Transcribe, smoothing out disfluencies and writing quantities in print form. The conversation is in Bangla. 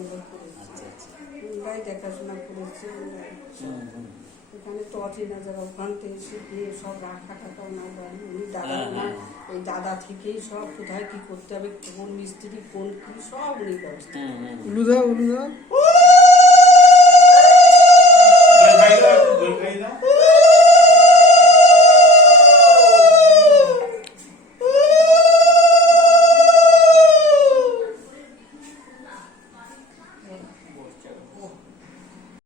আমরা করেছি। ওরাই দেখাশোনা করেছে। এখানে তো অচেনা যারা ওখান থেকে এসে গিয়ে সব রাখা টাকা ওনার বাড়ি, উনি দাদা ওনার এই দাদা থেকেই সব কোথায় কি করতে হবে, কোন মিস্ত্রি কোন কি সব উনি ব্যবস্থা। উলুদা উলুদা